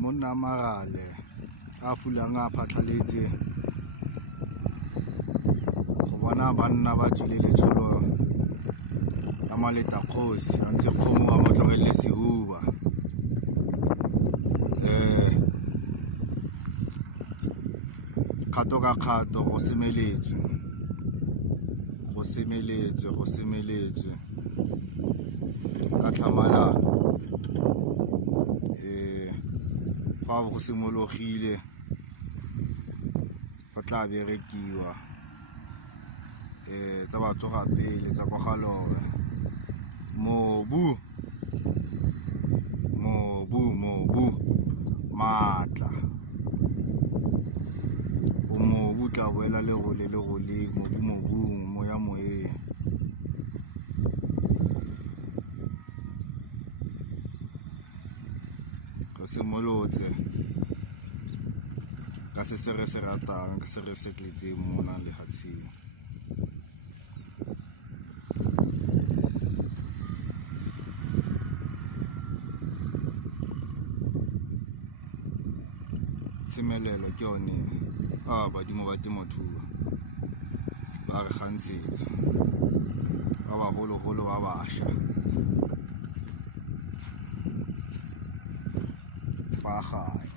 monna Marale a fulang a phatlhaletse go bona banna ba tswile letsholo la Maleta Kgosi a ntse kgomo a motlogele sehuba kgato ka kgato go semeletswe ka tlhamalalo fa go simologile go tla berekiwa tsa batho ga pele tsa kwa Galowe mobu matla o mobu tla boela le gole mobung moya moyeng ka simolotse ka se re se ratang ka se re se tletseng mona lehatsheng semelelo ke yone badimo ba temothuo ba re gantsetsa ba bagolo ba bašwa ba gae.